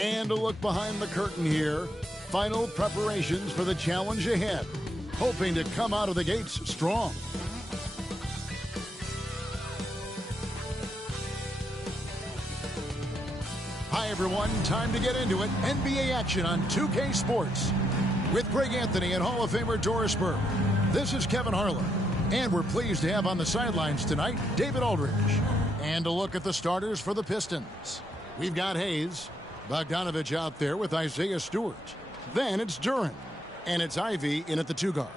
And a look behind the curtain here. Final preparations for the challenge ahead. Hoping to come out of the gates strong. Hi, everyone. Time to get into it. NBA action on 2K Sports. With Greg Anthony and Hall of Famer Doris Burke. This is Kevin Harlan. And we're pleased to have on the sidelines tonight, David Aldridge. And a look at the starters for the Pistons. We've got Hayes. Bogdanovich out there with Isaiah Stewart. Then it's Duren. And it's Ivy in at the 2 guard.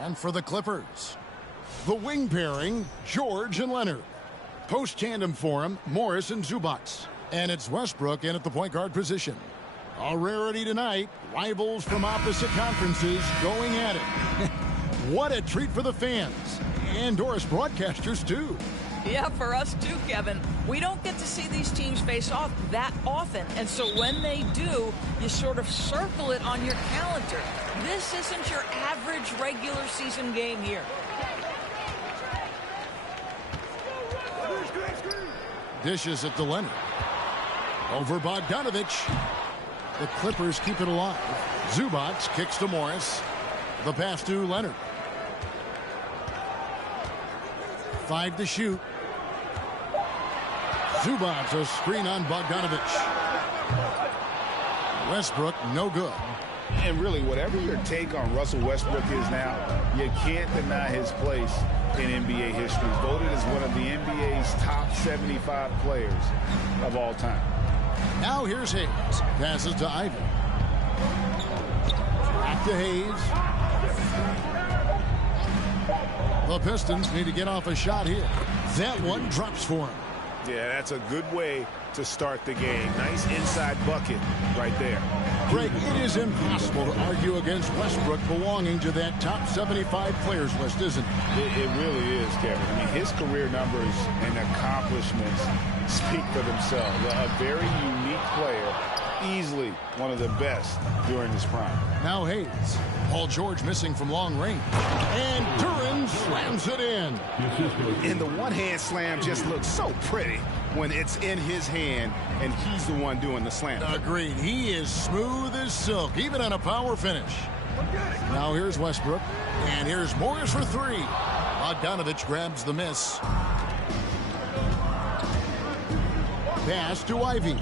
And for the Clippers, the wing pairing, George and Leonard. Post tandem for him, Morris and Zubac. And it's Westbrook in at the point guard position. A rarity tonight, rivals from opposite conferences going at it. What a treat for the fans. And Doris broadcasters, too. Yeah, for us too, Kevin. We don't get to see these teams face off that often, and so when they do, you sort of circle it on your calendar. This isn't your average regular season game here. Dishes it to Leonard. Over Bogdanovich. The Clippers keep it alive. Zubac kicks to Morris. The pass to Leonard. 5 to shoot. Zubac, a screen on Bogdanovich. Westbrook, no good. And really, whatever your take on Russell Westbrook is now, you can't deny his place in NBA history. Voted as one of the NBA's top 75 players of all time. Now here's Hayes. Passes to Ivy. Back to Hayes. The Pistons need to get off a shot here. That one drops for him. Yeah, that's a good way to start the game. Nice inside bucket right there. Greg, it is impossible to argue against Westbrook belonging to that top 75 players list, isn't it? It really is, Kevin. I mean, his career numbers and accomplishments speak for themselves. A very unique player, easily one of the best during his prime. Now Hayes. Paul George missing from long range. And Duren slams it in. And the one-hand slam just looks so pretty when it's in his hand and he's the one doing the slam. Agreed. He is smooth as silk, even on a power finish. Now here's Westbrook. And here's Morris for 3. Bogdanovich grabs the miss. Pass to Ivy.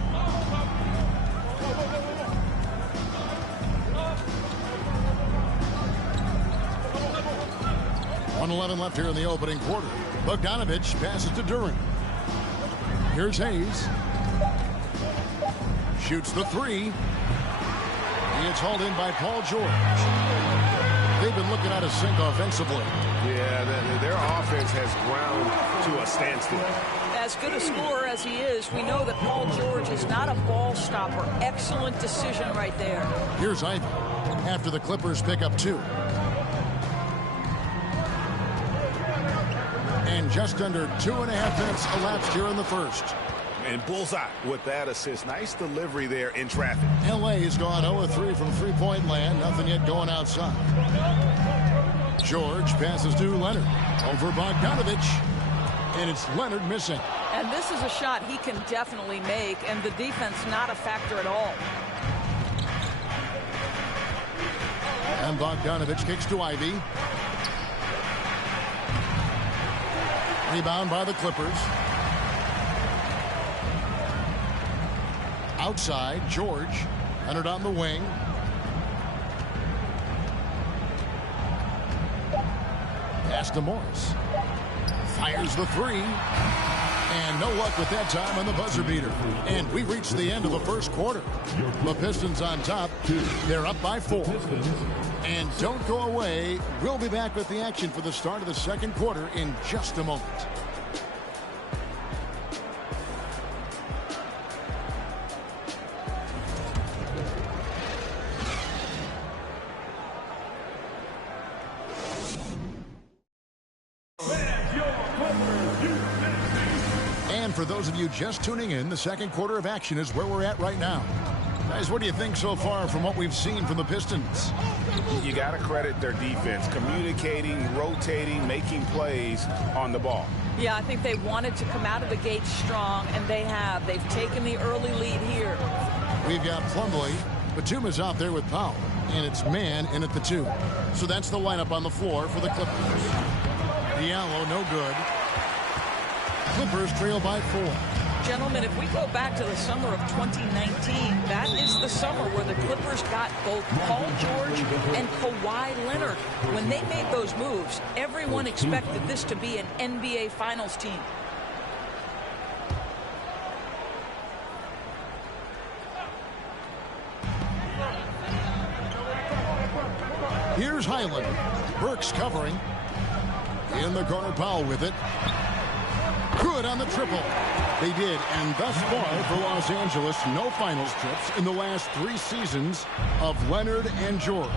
1:11 left here in the opening quarter. Bogdanovich passes to Duren. Here's Hayes. Shoots the 3. It's hauled in by Paul George. They've been looking out of sync offensively. Yeah, their offense has ground to a standstill. As good a scorer as he is, we know that Paul George is not a ball stopper. Excellent decision right there. Here's Ivy after the Clippers pick up 2. And just under 2.5 minutes elapsed here in the first. And bullseye with that assist. Nice delivery there in traffic. LA's gone 0-3 from three-point land. Nothing yet going outside. George passes to Leonard. Over Bogdanovich. And it's Leonard missing. And this is a shot he can definitely make, and the defense not a factor at all. And Bogdanovich kicks to Ivy. Rebound by the Clippers. Outside, George. Leonard on the wing. Pass to Morris. Fires the 3. And no luck with that time on the buzzer beater. And we reached the end of the first quarter. The Pistons on top. They're up by 4. And don't go away. We'll be back with the action for the start of the second quarter in just a moment. And for those of you just tuning in, the second quarter of action is where we're at right now. Guys, what do you think so far from what we've seen from the Pistons? You got to credit their defense, communicating, rotating, making plays on the ball. Yeah, I think they wanted to come out of the gate strong, and they have. They've taken the early lead here. We've got Plumlee. Batum is out there with Powell. And it's man in at the 2. So that's the lineup on the floor for the Clippers. Diallo, no good. Clippers trail by 4. Gentlemen, if we go back to the summer of 2019, that is the summer where the Clippers got both Paul George and Kawhi Leonard. When they made those moves, everyone expected this to be an NBA Finals team. Here's Highland. Burks covering. In the corner, Powell with it. Good on the triple. They did, and thus far for Los Angeles, no finals trips in the last 3 seasons of Leonard and George.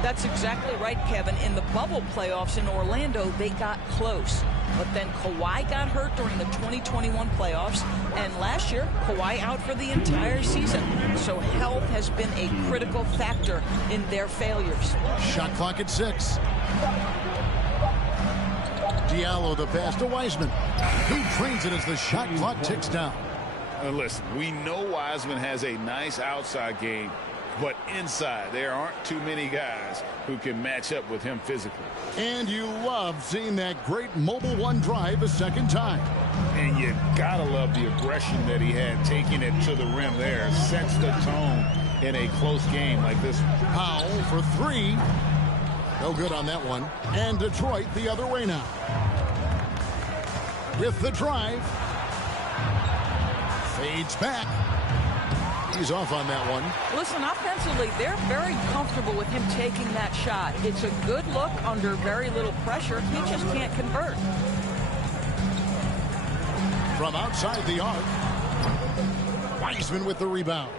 That's exactly right, Kevin. In the bubble playoffs in Orlando, they got close. But then Kawhi got hurt during the 2021 playoffs, and last year, Kawhi out for the entire season. So health has been a critical factor in their failures. Shot clock at 6. Diallo the pass to Wiseman. He trains it as the shot clock ticks down. Listen, we know Wiseman has a nice outside game, but inside there aren't too many guys who can match up with him physically. And you love seeing that great mobile one drive a second time. And you gotta love the aggression that he had taking it to the rim there. Sets the tone in a close game like this. Powell for 3. No good on that one. And Detroit the other way now. With the drive. Fades back. He's off on that one. Listen, offensively, they're very comfortable with him taking that shot. It's a good look under very little pressure. He just can't convert. From outside the arc. Wiseman with the rebound.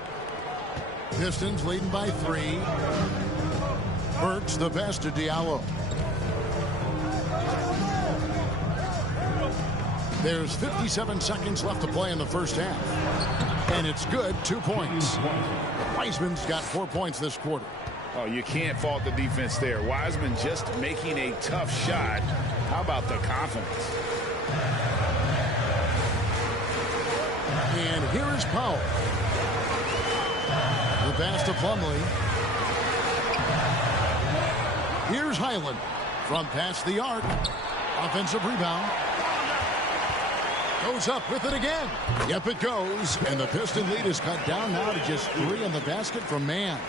Pistons leading by 3. Burks the pass to Diallo. There's 57 seconds left to play in the first half. And it's good, 2 points. Wiseman's got 4 points this quarter. Oh, you can't fault the defense there. Wiseman just making a tough shot. How about the confidence? And here is Powell. The pass to Plumlee. Here's Highland from past the arc. Offensive rebound. Goes up with it again. Yep, it goes. And the Piston lead is cut down now to just 3 in the basket from Mann.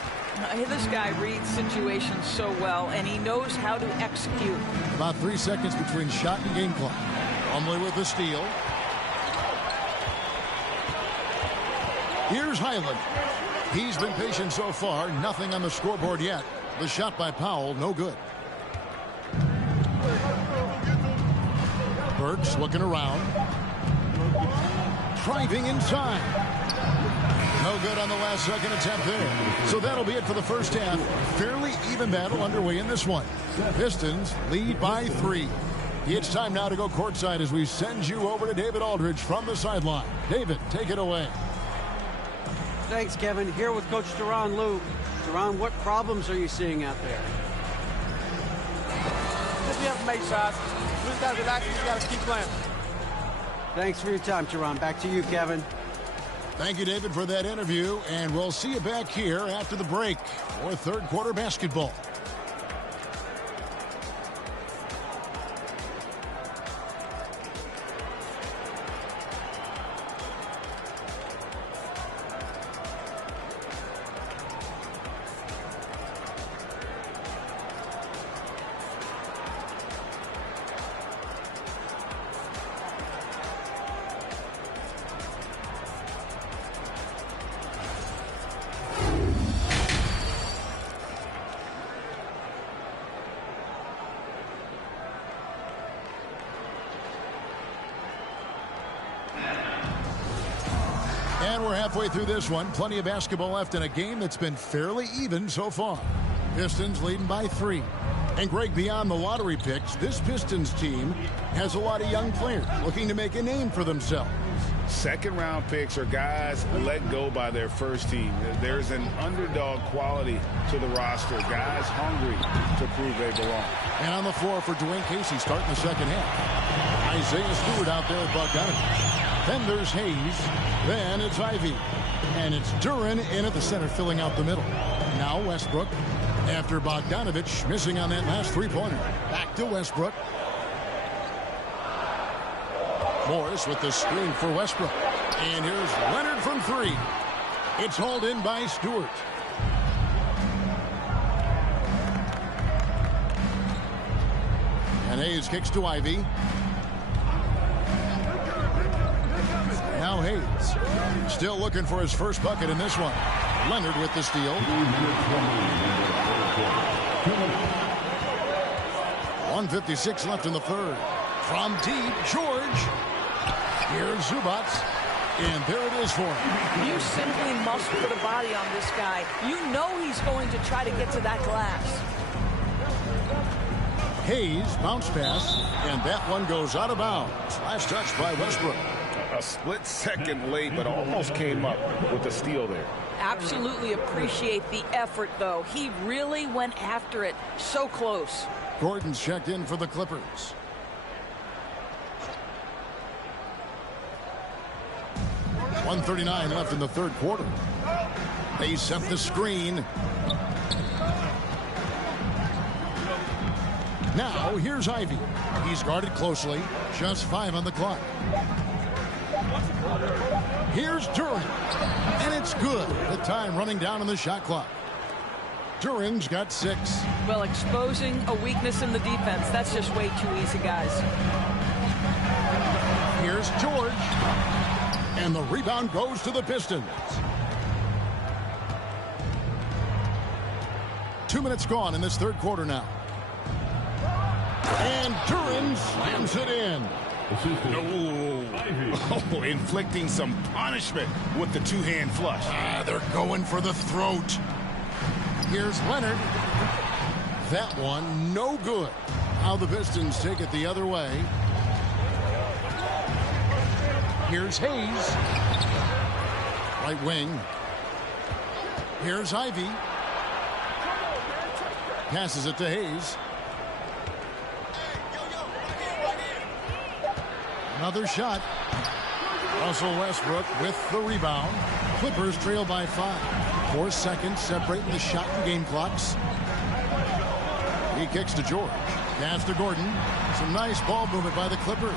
This guy reads situations so well, and he knows how to execute. About 3 seconds between shot and game clock. Plumlee with the steal. Here's Highland. He's been patient so far. Nothing on the scoreboard yet. The shot by Powell, no good. Burks looking around. Driving inside. No good on the last second attempt there. So that'll be it for the first half. Fairly even battle underway in this one. Pistons lead by 3. It's time now to go courtside as we send you over to David Aldridge from the sideline. David, take it away. Thanks, Kevin. Here with Coach Tyronn Lue. Tyronn, what problems are you seeing out there? Just be able to make shots. We just got to relax. We just got to keep playing. Thanks for your time, Tyronn. Back to you, Kevin. Thank you, David, for that interview. And we'll see you back here after the break for third quarter basketball. And we're halfway through this one. Plenty of basketball left in a game that's been fairly even so far. Pistons leading by 3. And Greg, beyond the lottery picks, this Pistons team has a lot of young players looking to make a name for themselves. Second-round picks are guys let go by their first team. There's an underdog quality to the roster. Guys hungry to prove they belong. And on the floor for Dwayne Casey starting the second half. Isaiah Stewart out there with Bogdanovich. Then there's Hayes. Then it's Ivy. And it's Duren in at the center, filling out the middle. Now Westbrook. After Bogdanovich missing on that last three-pointer. Back to Westbrook. Morris with the screen for Westbrook. And here's Leonard from three. It's hauled in by Stewart. And Hayes kicks to Ivy. Now Hayes. Still looking for his first bucket in this one. Leonard with the steal. 1:56 left in the third. From deep, George. Here's Zubac. And there it is for him. You simply must put a body on this guy. You know he's going to try to get to that glass. Hayes, bounce pass, and that one goes out of bounds. Last touch by Westbrook. A split second late, but almost came up with the steal there. Absolutely appreciate the effort, though. He really went after it. So close. Gordon's checked in for the Clippers. .139 left in the third quarter. They set the screen. Now here's Ivy. He's guarded closely. Just 5 on the clock. Here's Duren. And it's good. The time running down on the shot clock. Duren's got 6. Well, exposing a weakness in the defense, that's just way too easy, guys. Here's George. And the rebound goes to the Pistons. 2 minutes gone in this third quarter now. And Duren slams it in. Oh, inflicting some punishment with the two-hand flush. They're going for the throat. Here's Leonard. That one, no good. How the Pistons take it the other way. Here's Hayes. Right wing. Here's Ivy. Passes it to Hayes. Another shot. Russell Westbrook with the rebound. Clippers trail by 5. 4 seconds separating the shot and game clocks. He kicks to George. Pass to Gordon. Some nice ball movement by the Clippers.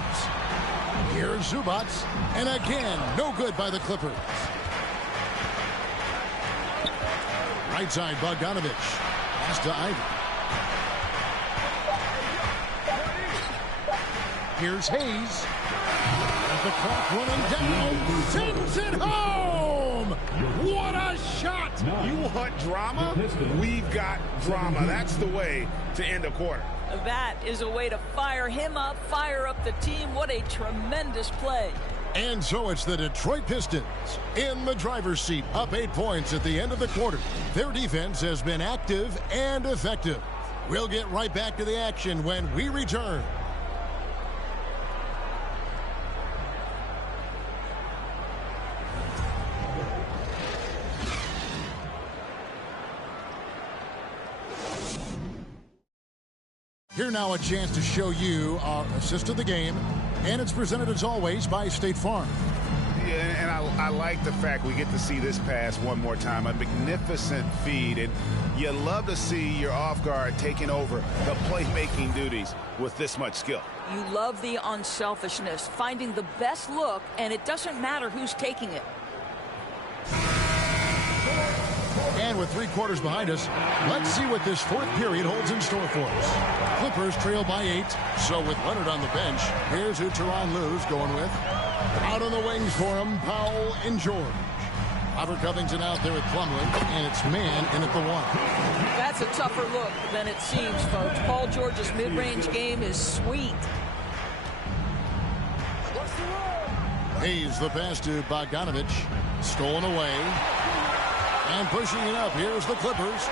Here's Zubac. And again, no good by the Clippers. Right side, Bogdanovich. Pass to Ivy. Here's Hayes. As the clock running down, sends it home! What a shot! You want drama? We've got drama. That's the way to end a quarter. That is a way to fire him up, fire up the team. What a tremendous play. And so it's the Detroit Pistons in the driver's seat, up 8 points at the end of the quarter. Their defense has been active and effective. We'll get right back to the action when we return. Here now a chance to show you our assist of the game, and it's presented as always by State Farm. Yeah, and I like the fact we get to see this pass one more time. A magnificent feed, and you love to see your off guard taking over the playmaking duties with this much skill. You love the unselfishness, finding the best look, and it doesn't matter who's taking it. And with 3 quarters behind us, let's see what this fourth period holds in store for us. Clippers trail by 8. So with Leonard on the bench, here's who Tyronn Lue's going with. Out on the wings for him, Powell and George. Robert Covington out there with Plumlee, and it's man in at the 1. That's a tougher look than it seems, folks. Paul George's mid-range game is sweet. Hayes the pass to Bogdanovich. Stolen away. And pushing it up, here's the Clippers.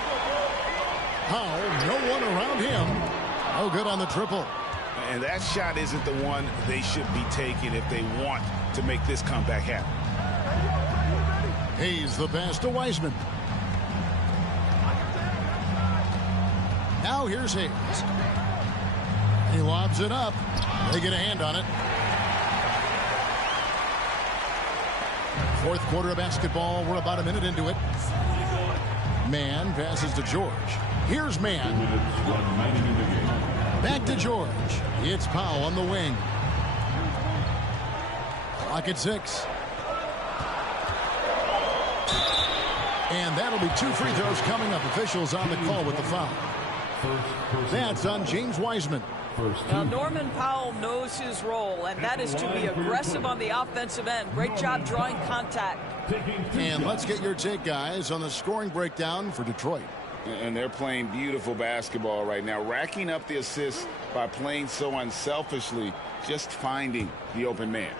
Powell, no one around him. No good on the triple. And that shot isn't the one they should be taking if they want to make this comeback happen. Hayes the pass to Wiseman. Now here's Hayes. He lobs it up. They get a hand on it. Fourth quarter of basketball. We're about a minute into it. Mann passes to George. Here's Mann. Back to George. It's Powell on the wing. Clock at 6. And that'll be 2 free throws coming up. Officials on the call with the foul. That's on James Wiseman. Now, Norman Powell knows his role, and that is to be aggressive on the offensive end. Great job drawing contact. And let's get your take, guys, on the scoring breakdown for Detroit. And they're playing beautiful basketball right now, racking up the assists by playing so unselfishly, just finding the open man.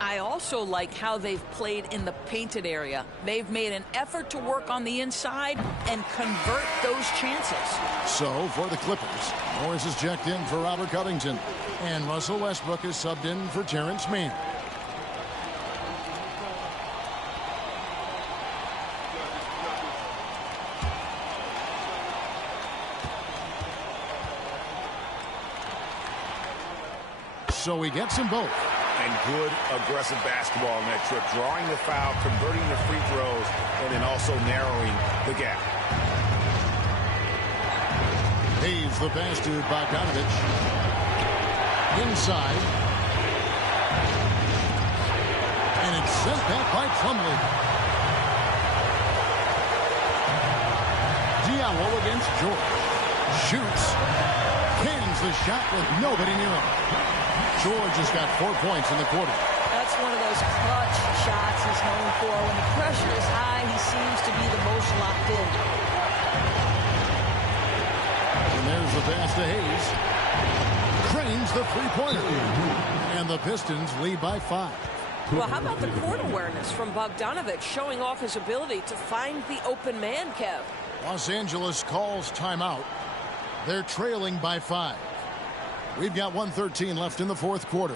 I also like how they've played in the painted area. They've made an effort to work on the inside and convert those chances. So, for the Clippers, Morris is checked in for Robert Covington, and Russell Westbrook is subbed in for Terrence Mann. So he gets them both. And good aggressive basketball on that trip, drawing the foul, converting the free throws, and then also narrowing the gap. Hayes the pass to Bogdanovic. Inside. And it's sent back by Plumlee. Diallo against George. Shoots. Cans the shot with nobody near him. George has got 4 points in the quarter. That's one of those clutch shots he's known for. When the pressure is high, he seems to be the most locked in. And there's the pass to Hayes. Cranes the three-pointer. And the Pistons lead by 5. Well, how about the court awareness from Bogdanovic, showing off his ability to find the open man, Kev? Los Angeles calls timeout. They're trailing by 5. We've got 1:13 left in the fourth quarter.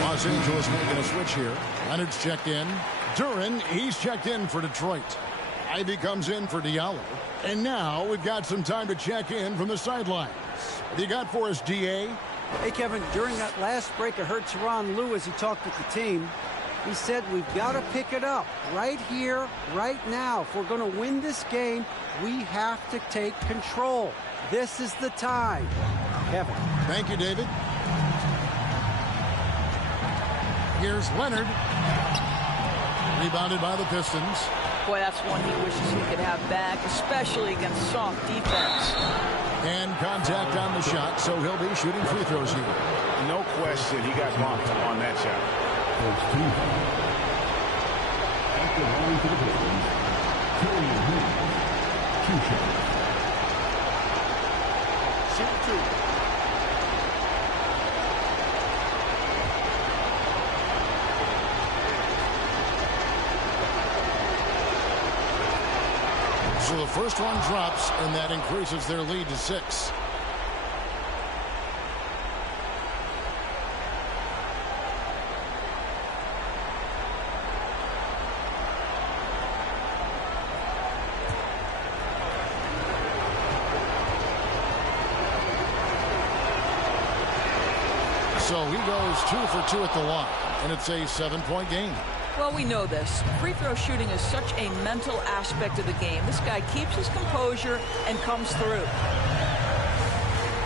Los Angeles making a switch here. Leonard's checked in. Duren, he's checked in for Detroit. Ivy comes in for Diallo. And now we've got some time to check in from the sidelines. What do you got for us, DA? Hey, Kevin, during that last break, I heard Tyronn Lue as he talked with the team. He said we've got to pick it up right here, right now. If we're going to win this game, we have to take control. This is the time. Kevin. Thank you, David. Here's Leonard. Rebounded by the Pistons. Boy, that's one he wishes he could have back, especially against soft defense. And contact on the shot, so he'll be shooting free throws here. No question, he got bumped on that shot. After rolling to the Pistons, Killian Hayes, 2 shots. Shoot 2. So the first one drops, and that increases their lead to 6. So he goes 2 for 2 at the line. and it's a 7-point game. Well, we know this. Free throw shooting is such a mental aspect of the game. This guy keeps his composure and comes through.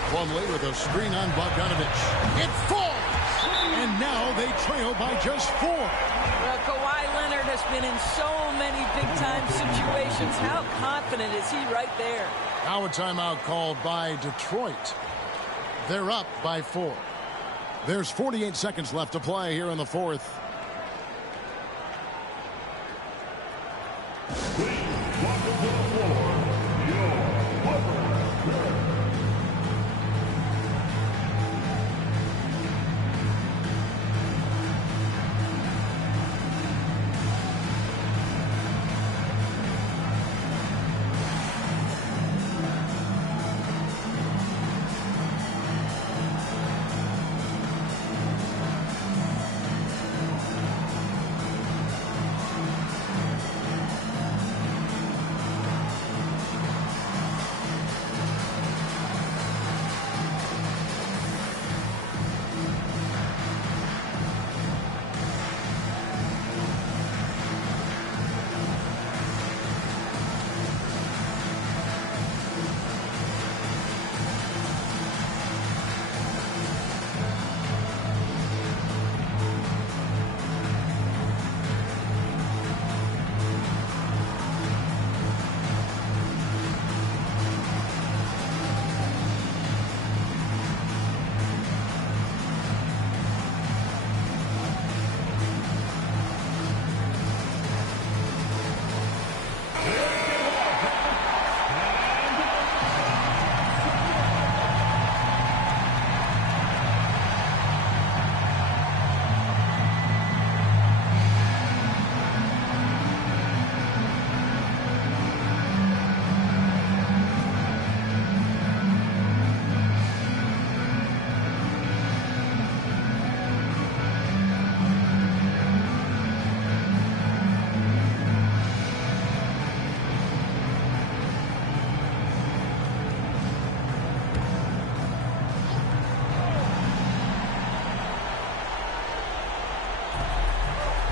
Plumlee with a screen on Bogdanovich. It falls! And now they trail by just 4. Well, Kawhi Leonard has been in so many big-time situations. How confident is he right there? Now a timeout called by Detroit. They're up by 4. There's 48 seconds left to play here in the fourth.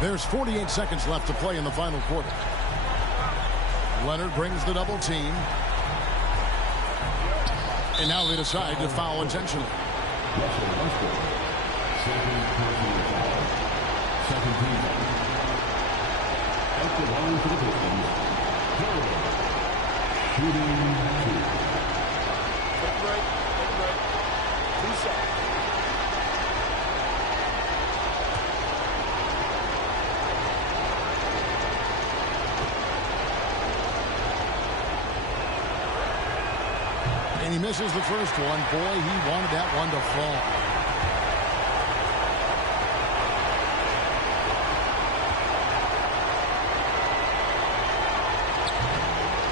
There's 48 seconds left to play in the final quarter. Leonard brings the double team. And now they decide to foul intentionally. Russell Westbrook. Second personal foul. Second team foul. At the line for the Pistons. Harrell. Shooting 2. Take a break. Take a break. 2 shots. And he misses the first one. Boy, he wanted that one to fall.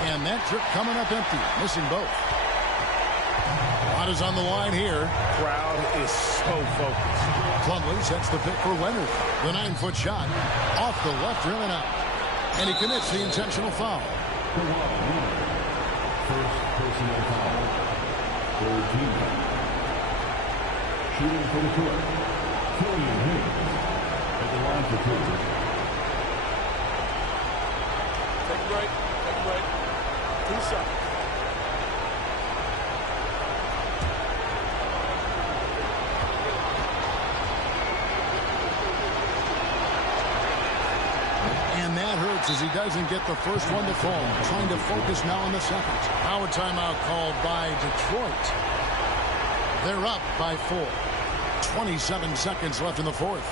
And that trip coming up empty, missing both. A lot is on the line here. Crowd is so focused. Plumlee sets the pick for Leonard. The 9-foot shot off the left rim and out. And he commits the intentional foul. First personal foul. Third team foul. Shooting for Detroit. Killian Hayes. At the line for 2. Take a break. Take a break. 2 shots. And that hurts as he doesn't get the first one to fall. Trying to focus now on the second. Now a timeout called by Detroit. They're up by 4. 27 seconds left in the fourth.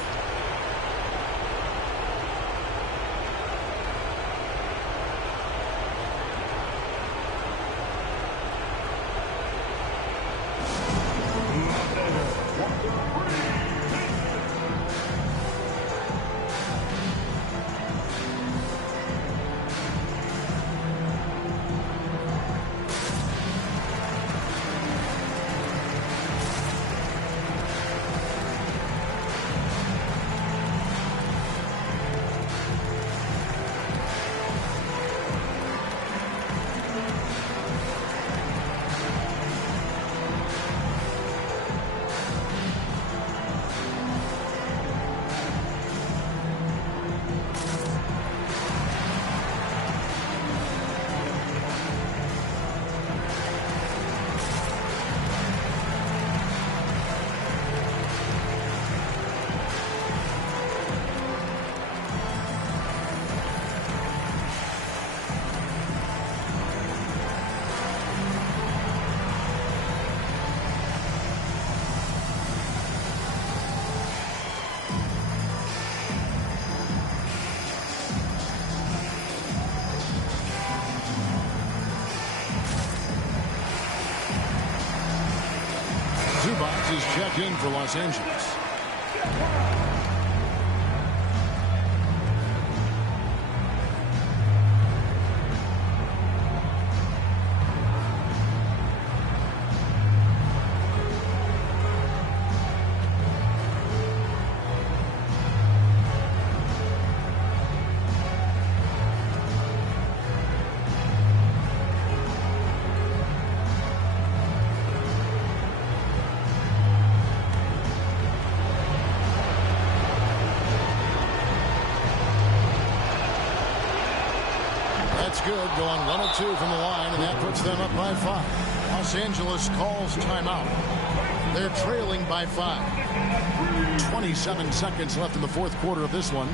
box is checked in for Los Angeles. That's good, going 1-2 from the line, and that puts them up by 5. Los Angeles calls timeout. They're trailing by 5. 27 seconds left in the fourth quarter of this one.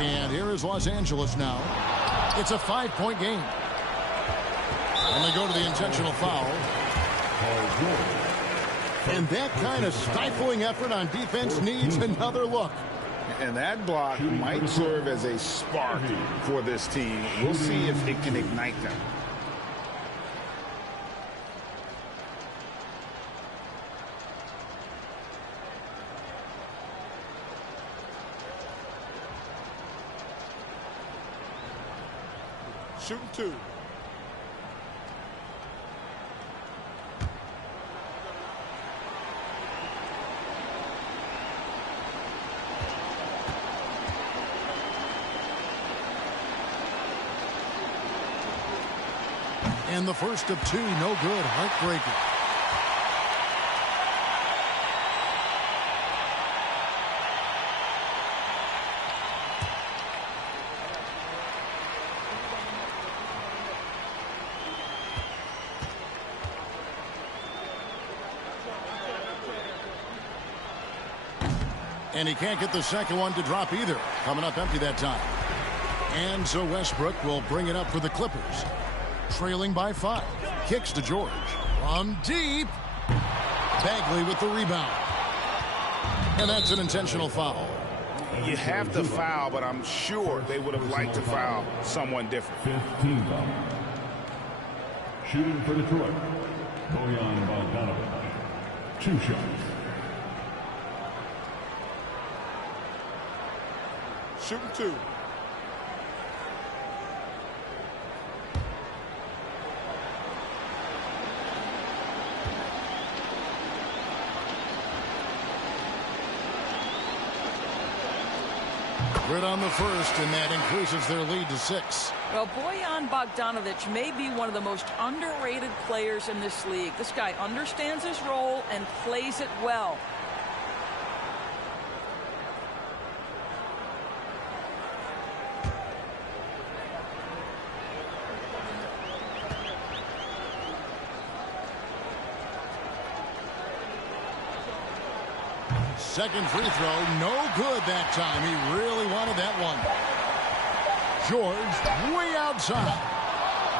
And here is Los Angeles now. It's a 5-point game. And they go to the intentional foul. And that kind of stifling effort on defense needs another look. And that block might serve as a spark for this team. We'll see if it can ignite them. Shooting 2. And the first of 2, no good. Heartbreaker. And he can't get the second one to drop either. Coming up empty that time. And so Westbrook will bring it up for the Clippers. Trailing by 5. Kicks to George. From deep. Bagley with the rebound. And that's an intentional foul. You have to foul, but I'm sure they would have liked to foul someone different. 15 foul. Shooting for Detroit, Bojan Bogdanovic. 2 shots. Shooting 2. Grid on the first, and that increases their lead to 6. Well, Bojan Bogdanovic may be one of the most underrated players in this league. This guy understands his role and plays it well. Second free throw, no good that time. He really wanted that one. George way outside.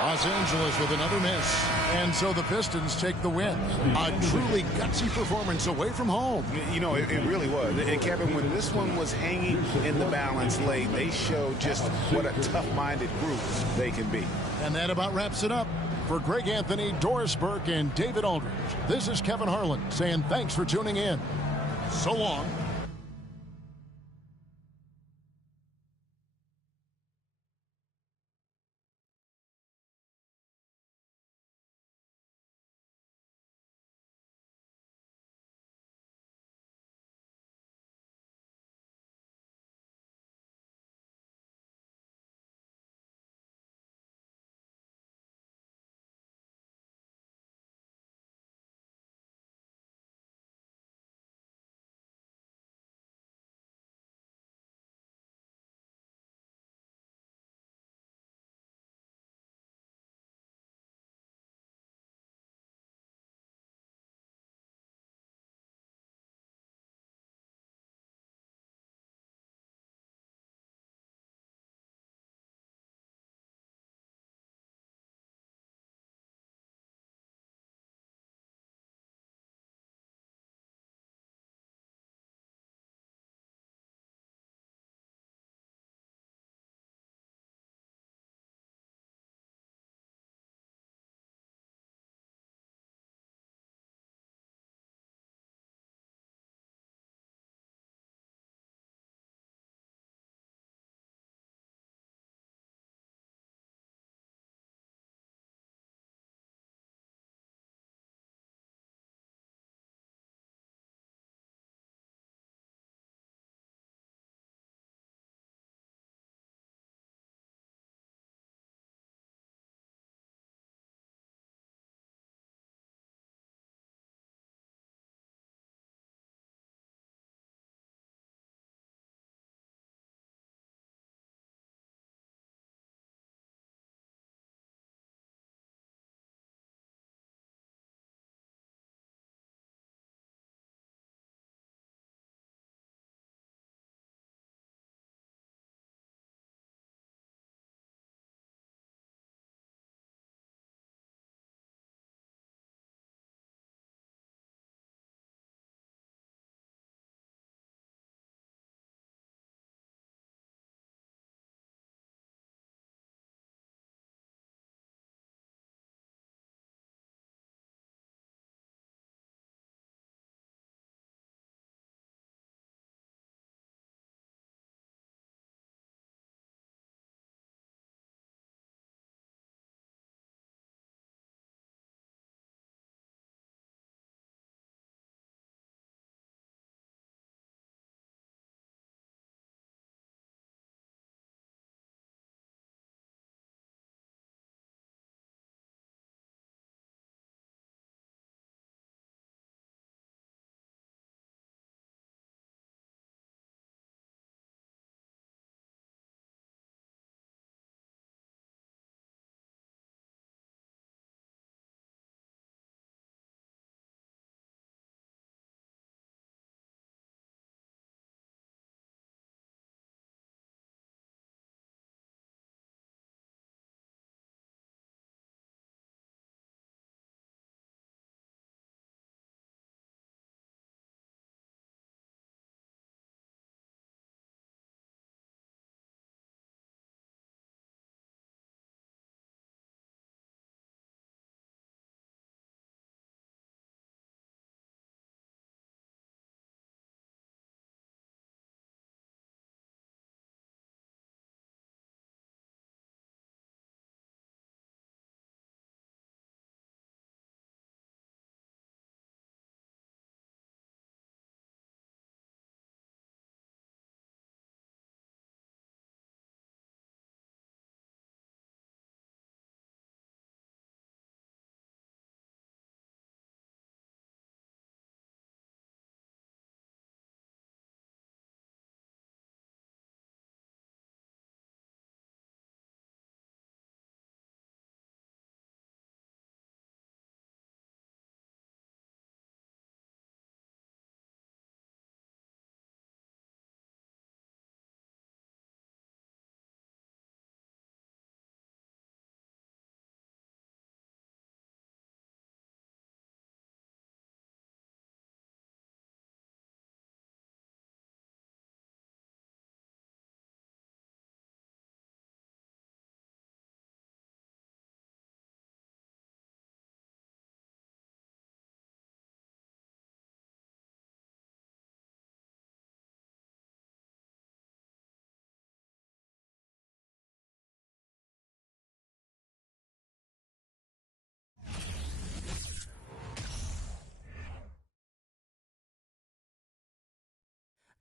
Los Angeles with another miss. And so the Pistons take the win. A truly gutsy performance away from home. You know, it really was. And Kevin, when this one was hanging in the balance late, they showed just what a tough-minded group they can be. And that about wraps it up. For Greg Anthony, Doris Burke, and David Aldridge, this is Kevin Harlan saying thanks for tuning in. So long.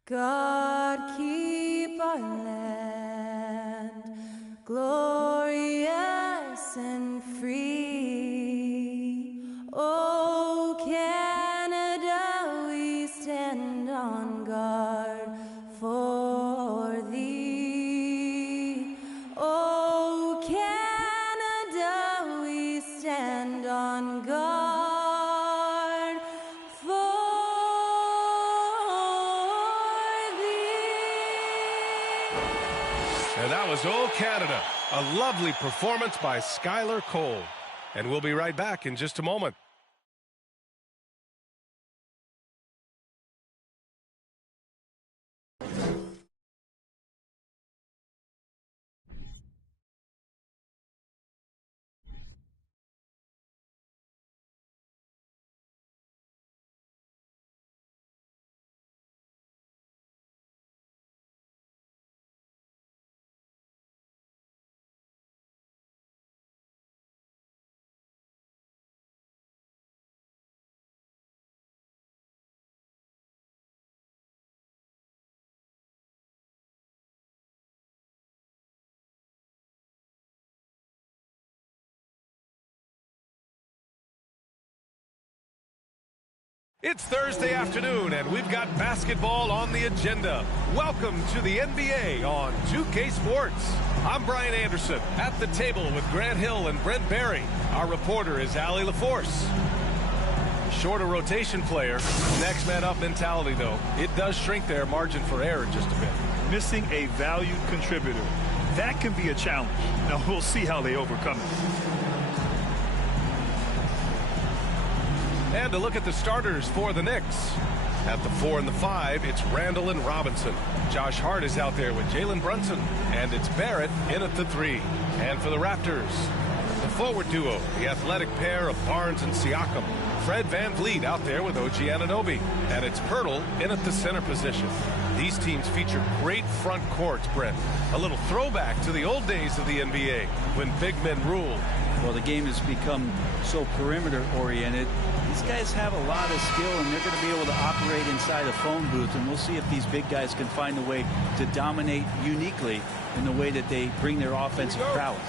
God keep our land glorious and free. Oh, Canada, we stand on guard for thee. Oh, Canada, we stand on guard for And that was Oh Canada, a lovely performance by Skylar Cole. And we'll be right back in just a moment. It's Thursday afternoon, and we've got basketball on the agenda. Welcome to the NBA on 2K Sports. I'm Brian Anderson, at the table with Grant Hill and Brent Barry. Our reporter is Allie LaForce. Shorter rotation player, next man up mentality, though. It does shrink their margin for error just a bit. Missing a valued contributor. That can be a challenge. Now, we'll see how they overcome it. And to look at the starters for the Knicks. At the 4 and the 5, it's Randall and Robinson. Josh Hart is out there with Jalen Brunson. And it's Barrett in at the 3. And for the Raptors, the forward duo, the athletic pair of Barnes and Siakam. Fred VanVleet out there with OG Anunoby. And it's Poeltl in at the center position. These teams feature great front courts, Brent. A little throwback to the old days of the NBA when big men ruled. Well, the game has become so perimeter-oriented. These guys have a lot of skill, and they're going to be able to operate inside a phone booth, and we'll see if these big guys can find a way to dominate uniquely in the way that they bring their offensive prowess.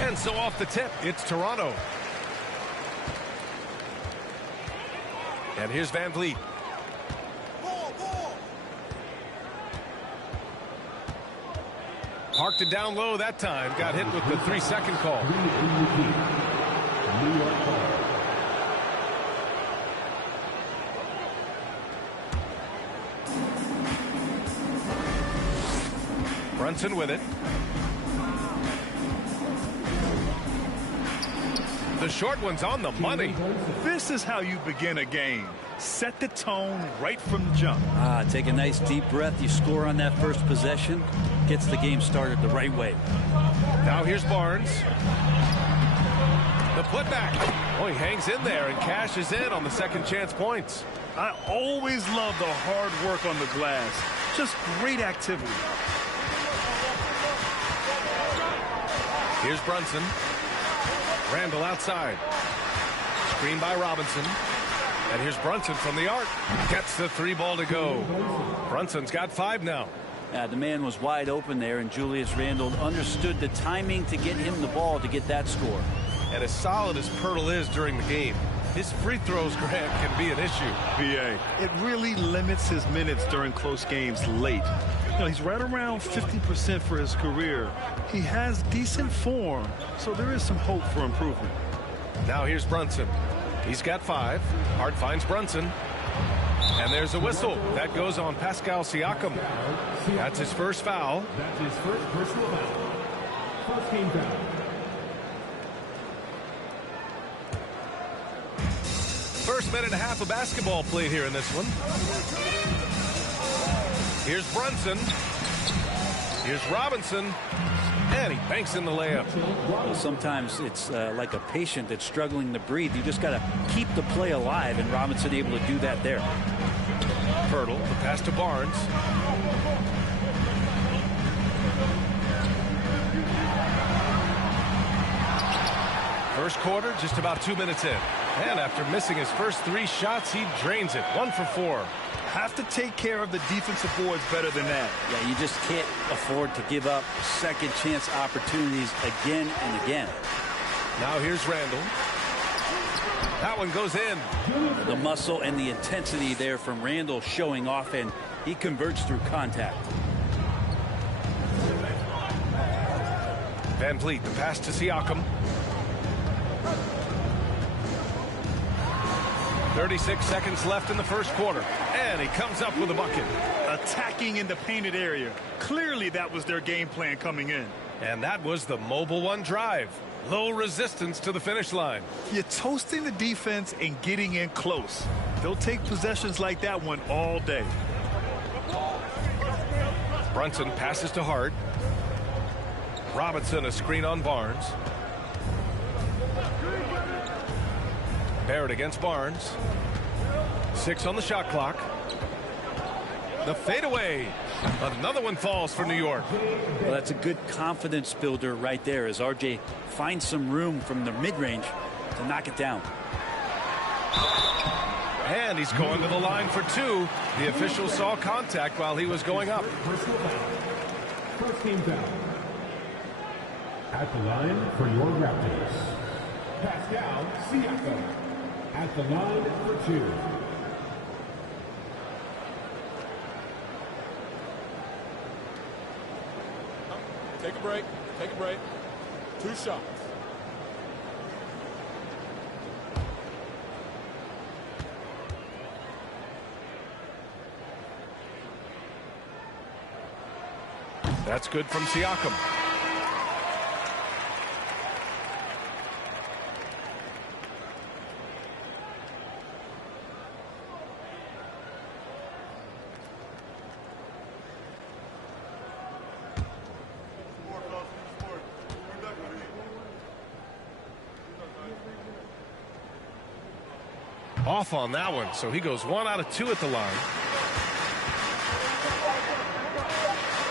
And so off the tip, it's Toronto. And here's VanVleet. Parked it down low that time. Got hit with the 3-second call. Brunson with it. The short one's on the money. This is how you begin a game. Set the tone right from the jump. Take a nice deep breath. You score on that first possession. Gets the game started the right way. Now here's Barnes. The putback. Oh, he hangs in there and cashes in on the second chance points. I always love the hard work on the glass. Just great activity. Here's Brunson. Randall outside. Screen by Robinson. And here's Brunson from the arc. Gets the 3 ball to go. Brunson's got 5 now. The man was wide open there, and Julius Randle understood the timing to get him the ball to get that score. And as solid as Poeltl is during the game, his free throws, Grant, can be an issue. BA, it really limits his minutes during close games late. You know, he's right around 50% for his career. He has decent form, so there is some hope for improvement. Now here's Brunson. He's got 5. Hart finds Brunson. And there's a whistle. That goes on Pascal Siakam. That's his first foul. That's his first personal foul. First game foul. First minute and a half of basketball played here in this one. Here's Brunson. Here's Robinson. And he banks in the layup. Well, sometimes it's like a patient that's struggling to breathe. You just got to keep the play alive, and Robinson able to do that there. Poeltl, the pass to Barnes. First quarter, just about 2 minutes in. And after missing his first 3 shots, he drains it. 1 for 4. Have to take care of the defensive boards better than that. Yeah, you just can't afford to give up second chance opportunities again and again. Now here's Randall. That one goes in. The muscle and the intensity there from Randall showing off, and he converts through contact. Van Vliet, the pass to Siakam. 36 seconds left in the first quarter, and he comes up with a bucket. Attacking in the painted area. Clearly that was their game plan coming in. And that was the Mobile One drive. Low resistance to the finish line. You're toasting the defense and getting in close. They'll take possessions like that one all day. Brunson passes to Hart. Robinson a screen on Barnes. Barrett against Barnes. 6 on the shot clock. The fadeaway. Another one falls for New York. Well, that's a good confidence builder right there as RJ finds some room from the mid-range to knock it down. And he's going to the line for 2. The official saw contact while he was going up. First team down. At the line for your Raptors, Pascal Siakam. At the line for 2. Take a break. Take a break. 2 shots. That's good from Siakam. Off on that one, so he goes 1 out of 2 at the line.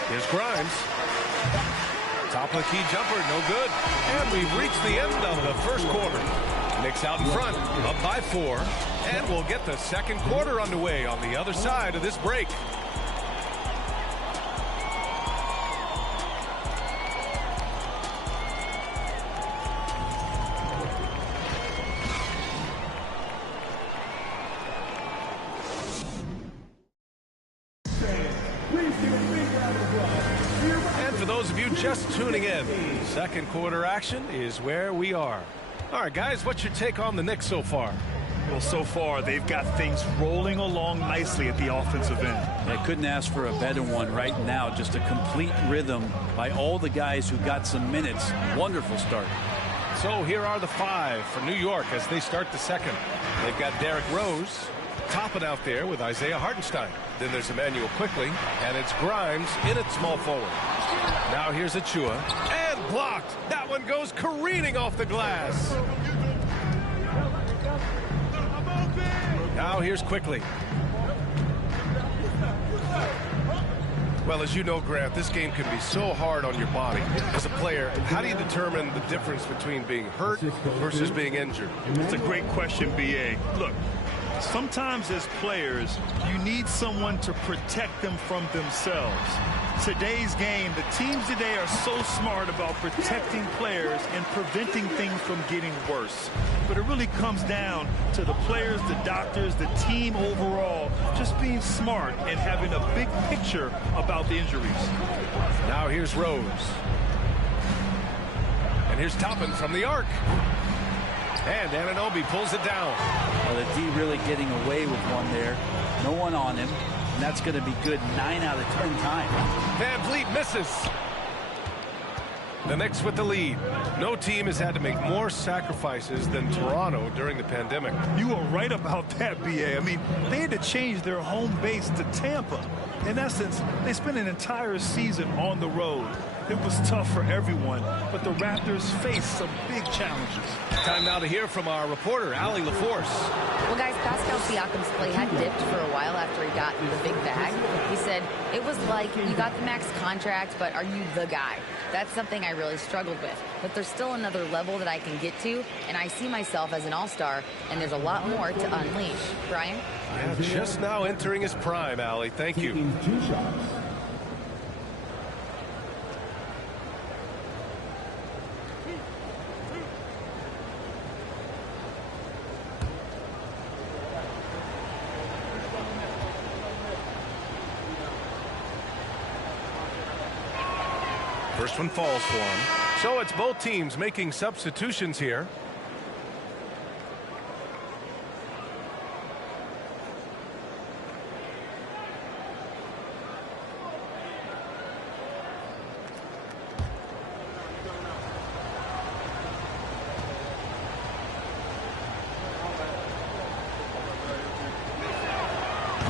Here's Grimes. Top of the key jumper, no good. And we've reached the end of the first quarter. Knicks out in front, up by 4. And we'll get the second quarter underway on the other side of this break. Just tuning in, second quarter action is where we are. All right, guys, what's your take on the Knicks so far? Well, so far they've got things rolling along nicely at the offensive end. They couldn't ask for a better one right now. Just a complete rhythm by all the guys who got some minutes. Wonderful start. So here are the 5 for New York as they start the second. They've got Derrick Rose topping out there with Isaiah Hartenstein. Then there's Emmanuel Quickley, and it's Grimes in at small forward. Now here's Achua, and blocked. That one goes careening off the glass. Now here's Quickley. Well, as you know, Grant, this game can be so hard on your body. As a player, how do you determine the difference between being hurt versus being injured? It's a great question, B.A. Look, sometimes as players, you need someone to protect them from themselves. Today's game, the teams today are so smart about protecting players and preventing things from getting worse. But it really comes down to the players, the doctors, the team overall, just being smart and having a big picture about the injuries. Now here's Rose. And here's Toppin from the arc. And Anunoby pulls it down. Well, the D really getting away with one there. No one on him. And that's going to be good 9 out of 10 times. Van Vliet misses. The Knicks with the lead. No team has had to make more sacrifices than Toronto during the pandemic. You are right about that, B.A. I mean, they had to change their home base to Tampa. In essence, they spent an entire season on the road. It was tough for everyone, but the Raptors faced some big challenges. Time now to hear from our reporter, Allie LaForce. Well, guys, Pascal Siakam's play had dipped for a while after he got the big bag. He said, it was like you got the max contract, but are you the guy? That's something I really struggled with. but there's still another level that I can get to, and I see myself as an all-star, and there's a lot more to unleash. Brian? Yeah, just now entering his prime, Allie. Thank you. 2 shots. First one falls for him. So it's both teams making substitutions here.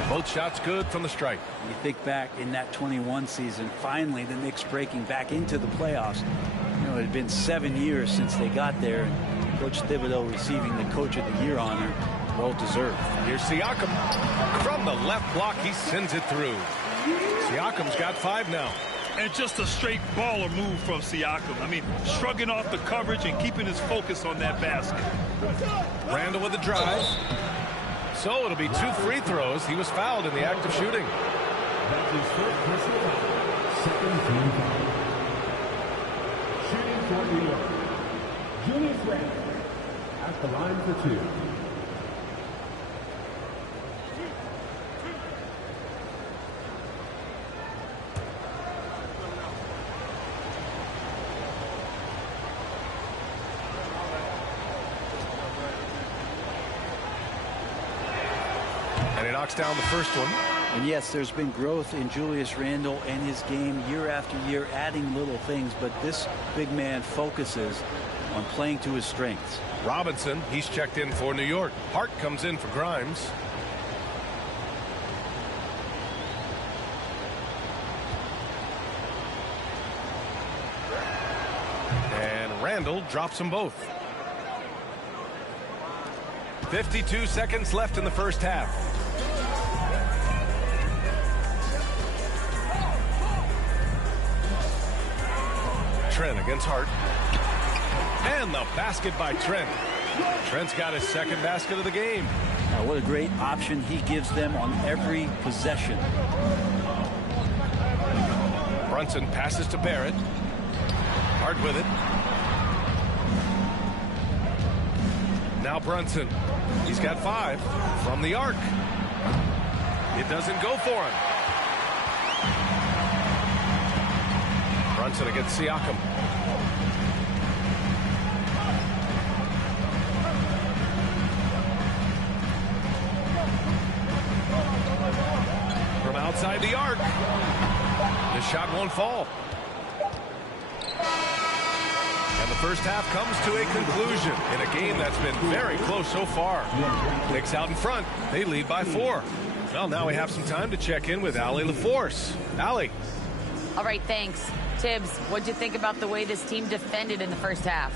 Both shots good from the strike. You think back in that 21 season, finally the Knicks breaking back into the playoffs. You know, it had been 7 years since they got there, and Coach Thibodeau receiving the Coach of the Year honor, well deserved. Here's Siakam from the left block. He sends it through. Siakam's got 5 now. And just a straight baller move from Siakam. I mean, shrugging off the coverage and keeping his focus on that basket. Randle with the drive. So it'll be 2 free throws. He was fouled in the act of shooting. That's his first personal foul. Second team foul. Shooting for New York, Julius Randle at the line for 2. Knocks down the first one. And yes, there's been growth in Julius Randle and his game year after year, adding little things, but this big man focuses on playing to his strengths. Robinson, he's checked in for New York. Hart comes in for Grimes. And Randle drops them both. 52 seconds left in the first half. Trent against Hart. And the basket by Trent. Trent's got his second basket of the game. Now, what a great option he gives them on every possession. Brunson passes to Barrett. Hart with it. Now Brunson. He's got 5 from the arc. It doesn't go for him. Brunson against Siakam. From outside the arc. The shot won't fall. And the first half comes to a conclusion in a game that's been very close so far. Knicks out in front. They lead by 4. Well, now we have some time to check in with Allie LaForce. Allie. All right, thanks. Tibbs, what'd you think about the way this team defended in the first half?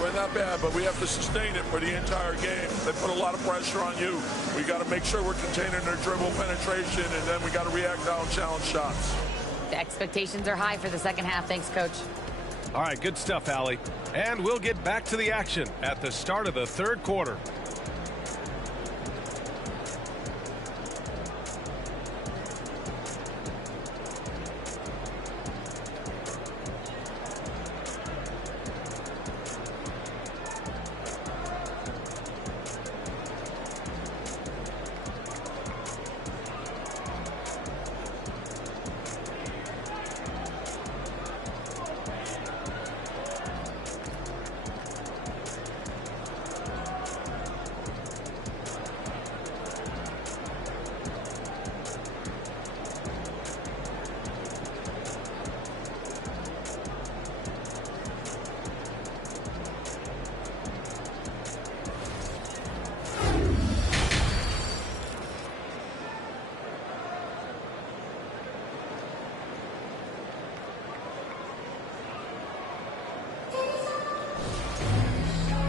We're not bad, but we have to sustain it for the entire game. They put a lot of pressure on you. We got to make sure we're containing their dribble penetration, and then we got to react down challenge shots. The expectations are high for the second half. Thanks, Coach. All right, good stuff, Allie. And we'll get back to the action at the start of the third quarter.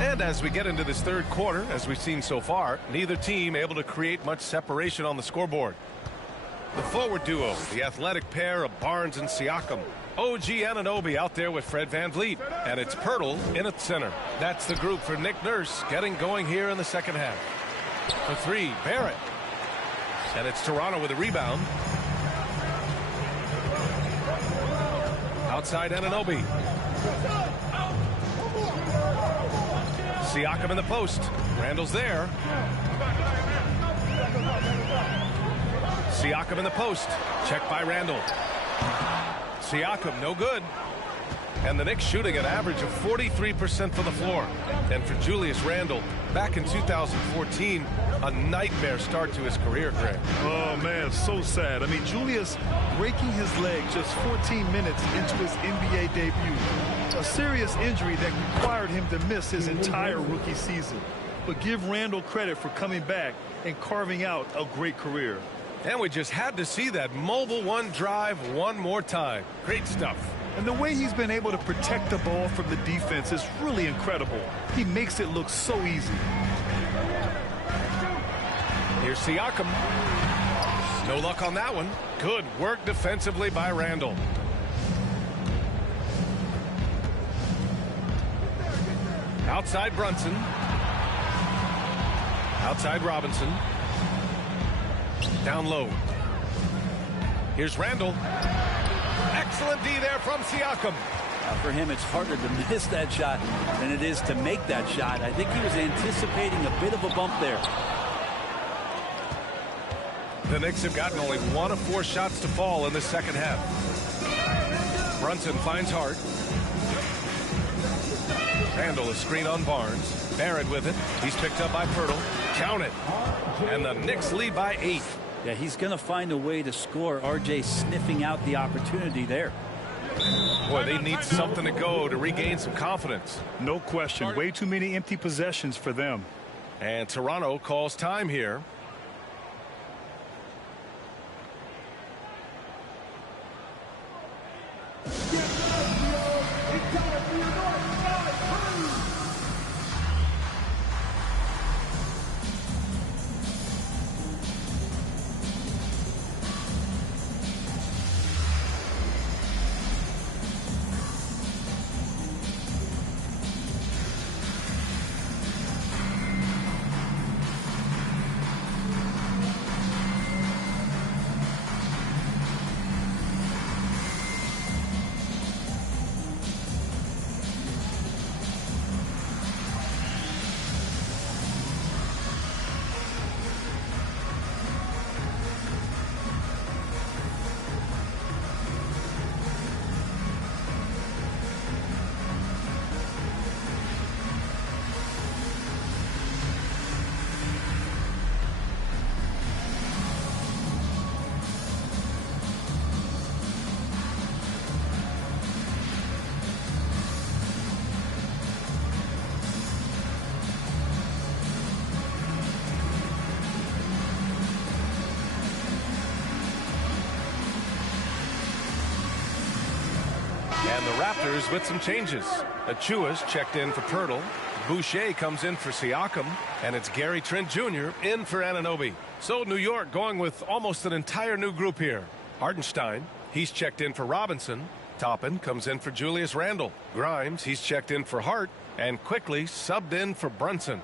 And as we get into this third quarter, as we've seen so far, neither team able to create much separation on the scoreboard. The forward duo, the athletic pair of Barnes and Siakam. OG Anunoby out there with Fred VanVleet. And it's Poeltl in at center. That's the group for Nick Nurse getting going here in the second half. For three, Barrett. And it's Toronto with a rebound. Outside Anunoby. Siakam in the post. Randall's there. Siakam in the post. Checked by Randall. Siakam, no good. And the Knicks shooting an average of 43% from the floor. And for Julius Randle, back in 2014, a nightmare start to his career, Greg. Oh, man, so sad. I mean, Julius breaking his leg just 14 minutes into his NBA debut. A serious injury that required him to miss his entire rookie season. But give Randall credit for coming back and carving out a great career. And we just had to see that mobile one drive one more time. Great stuff. And the way he's been able to protect the ball from the defense is really incredible. He makes it look so easy. Here's Siakam. No luck on that one. Good work defensively by Randall. Outside Brunson. Outside Robinson. Down low. Here's Randall. Excellent D there from Siakam. For him, it's harder to miss that shot than it is to make that shot. I think he was anticipating a bit of a bump there. The Knicks have gotten only 1 of 4 shots to fall in the second half. Brunson finds Hart. Randall a screen on Barnes. Barrett with it. He's picked up by Poeltl. Count it. And the Knicks lead by 8. Yeah, he's going to find a way to score. RJ sniffing out the opportunity there. Boy, they need something to go to regain some confidence. No question. Way too many empty possessions for them. And Toronto calls time here. And the Raptors with some changes. Achua's checked in for Poeltl. Boucher comes in for Siakam. And it's Gary Trent Jr. in for Anunoby. So New York going with almost an entire new group here. Hartenstein, he's checked in for Robinson. Toppin comes in for Julius Randle. Grimes, he's checked in for Hart. And quickly subbed in for Brunson.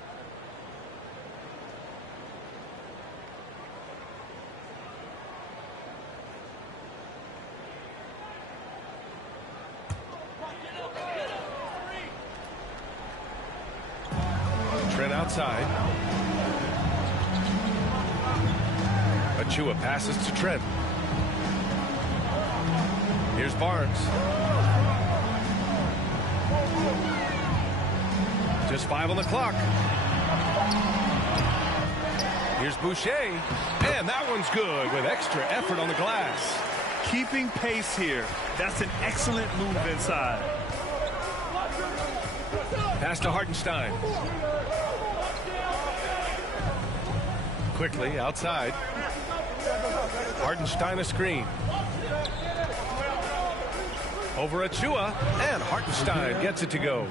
Trent outside. Achua passes to Trent. Here's Barnes. Just 5 on the clock. Here's Boucher. And that one's good with extra effort on the glass. Keeping pace here. That's an excellent move inside. Pass to Hartenstein. Quickly outside. Hartenstein a screen. Over Achua, and Hartenstein gets it to go.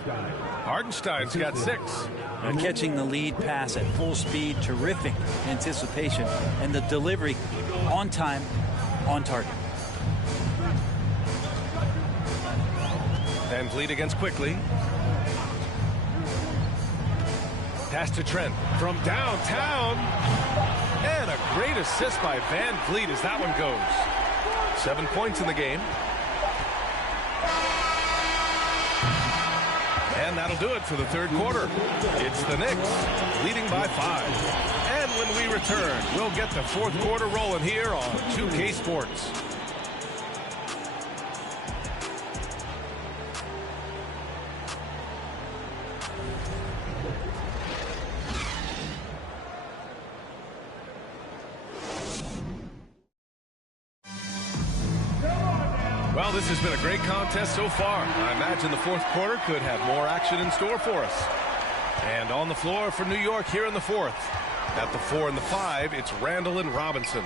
Hartenstein's got 6. And catching the lead pass at full speed, terrific anticipation, and the delivery on time on target. Van Vliet against Quickly. Pass to Trent from downtown. And a great assist by Van Vliet as that one goes. 7 points in the game. And that'll do it for the third quarter. It's the Knicks leading by 5. And when we return, we'll get the fourth quarter rolling here on 2K Sports. Well, this has been a great contest so far. I imagine the fourth quarter could have more action in store for us. And on the floor for New York here in the fourth. At the 4 and the 5, it's Randall and Robinson.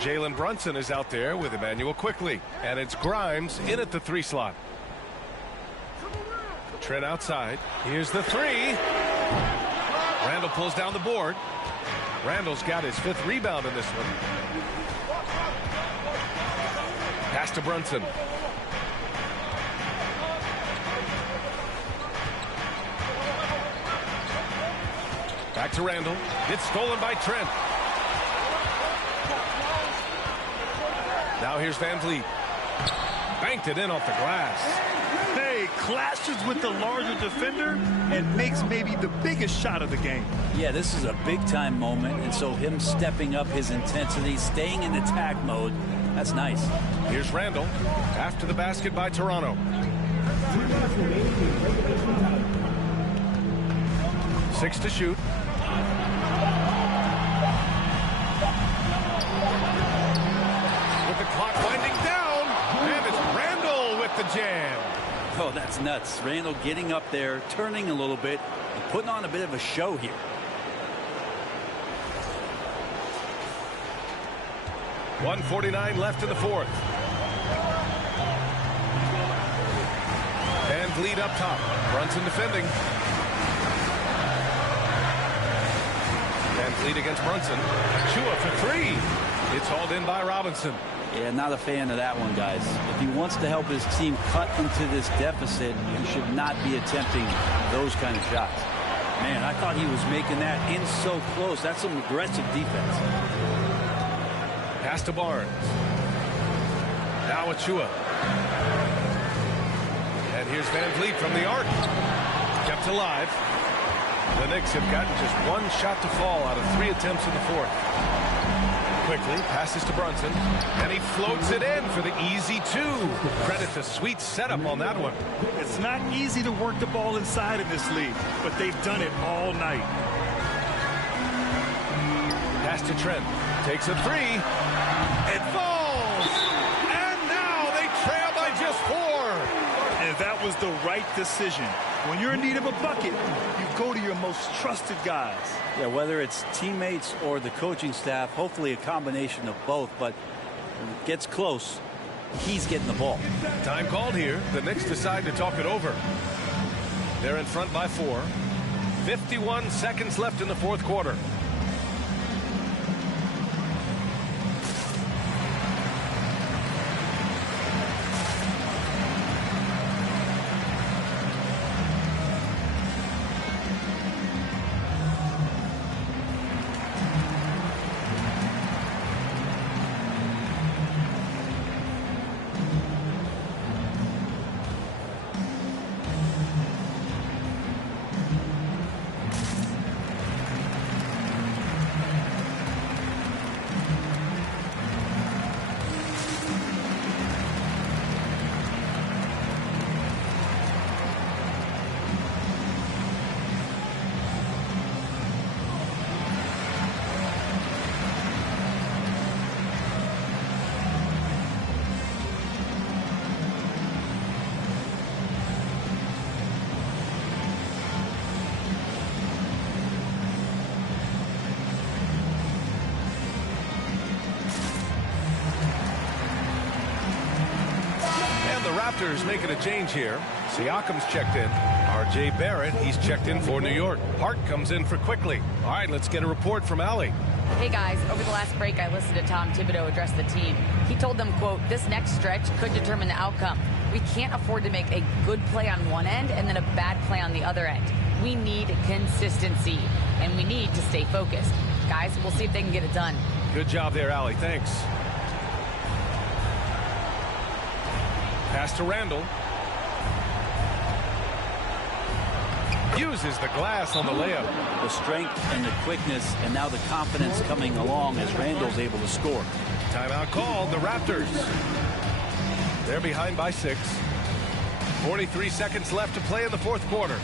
Jalen Brunson is out there with Immanuel Quickly. And it's Grimes in at the 3 slot. Trent outside. Here's the 3. Randall pulls down the board. Randall's got his 5th rebound in this one. Pass to Brunson. Back to Randall. It's stolen by Trent. Now here's Van Vliet. Banked it in off the glass. Hey, clashes with the larger defender and makes maybe the biggest shot of the game. Yeah, this is a big-time moment, and so him stepping up his intensity, staying in attack mode, that's nice. Here's Randall. After the basket by Toronto. 6 to shoot. With the clock winding down, and it's Randall with the jam. Oh, that's nuts. Randall getting up there, turning a little bit, and putting on a bit of a show here. .149 left in the fourth. Van Vliet up top. Brunson defending. Van Vliet against Brunson. Chua for 3. It's hauled in by Robinson. Yeah, not a fan of that one, guys. If he wants to help his team cut into this deficit, he should not be attempting those kind of shots. Man, I thought he was making that in so close. That's some aggressive defense. Pass to Barnes. Now Chua. And here's Van Vliet from the arc. Kept alive. The Knicks have gotten just 1 shot to fall out of 3 attempts in the fourth. Quickly passes to Brunson. And he floats it in for the easy 2. Credit to sweet setup on that one. It's not easy to work the ball inside in this league, but they've done it all night. Pass to Trent. Takes a 3. It falls! And now they trail by just 4. And that was the right decision. When you're in need of a bucket, you go to your most trusted guys. Yeah, whether it's teammates or the coaching staff, hopefully a combination of both. But when it gets close, he's getting the ball. Time called here. The Knicks decide to talk it over. They're in front by 4. 51 seconds left in the fourth quarter. Raptors making a change here. Siakam's checked in. R.J. Barrett, he's checked in for New York. Hart comes in for Quickly. All right, let's get a report from Allie. Hey guys, over the last break I listened to Tom Thibodeau address the team. He told them, quote, this next stretch could determine the outcome. We can't afford to make a good play on one end and then a bad play on the other end. We need consistency, and we need to stay focused. Guys, we'll see if they can get it done. Good job there, Allie. Thanks. Pass to Randall. Uses the glass on the layup. The strength and the quickness and now the confidence coming along as Randall's able to score. Timeout called. The Raptors. They're behind by 6. 43 seconds left to play in the fourth quarter.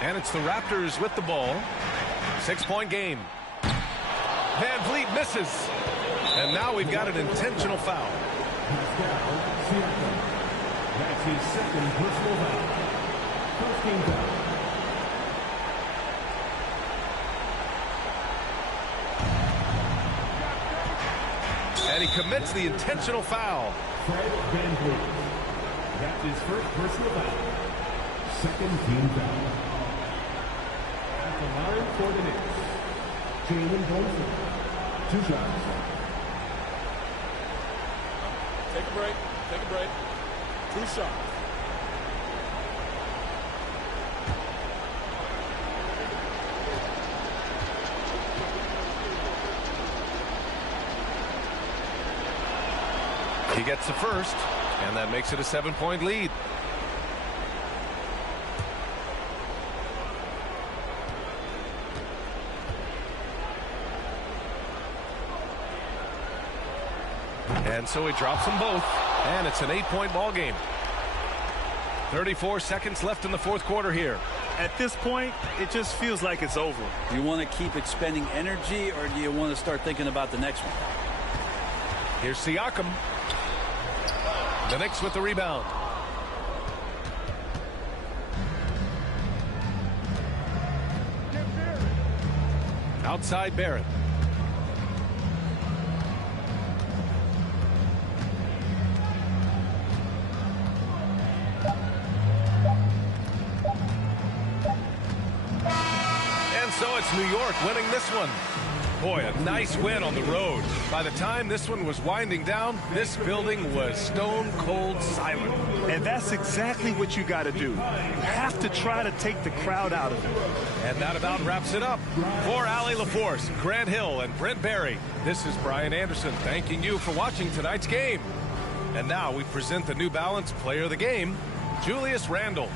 And it's the Raptors with the ball. 6-point game. Van Vliet misses. And now we've got an intentional foul. That's his second personal foul. First team foul. And he commits the intentional foul. Fred Van Vliet. That's his first personal foul. Second team foul. At the line for the Knicks, Jalen Brunson. 2 shots. Take a break. Take a break. 2 shots. He gets the first, and that makes it a 7-point lead. And so he drops them both, and it's an 8-point ball game. 34 seconds left in the fourth quarter here. At this point, it just feels like it's over. Do you want to keep expending energy, or do you want to start thinking about the next one? Here's Siakam. The Knicks with the rebound. Outside Barrett. And so it's New York winning this one. Boy, a nice win on the road. By the time this one was winding down, this building was stone cold silent. And that's exactly what you got to do. You have to try to take the crowd out of it. And that about wraps it up. For Allie LaForce, Grant Hill, and Brent Barry, this is Brian Anderson thanking you for watching tonight's game. And now we present the New Balance Player of the Game, Julius Randle.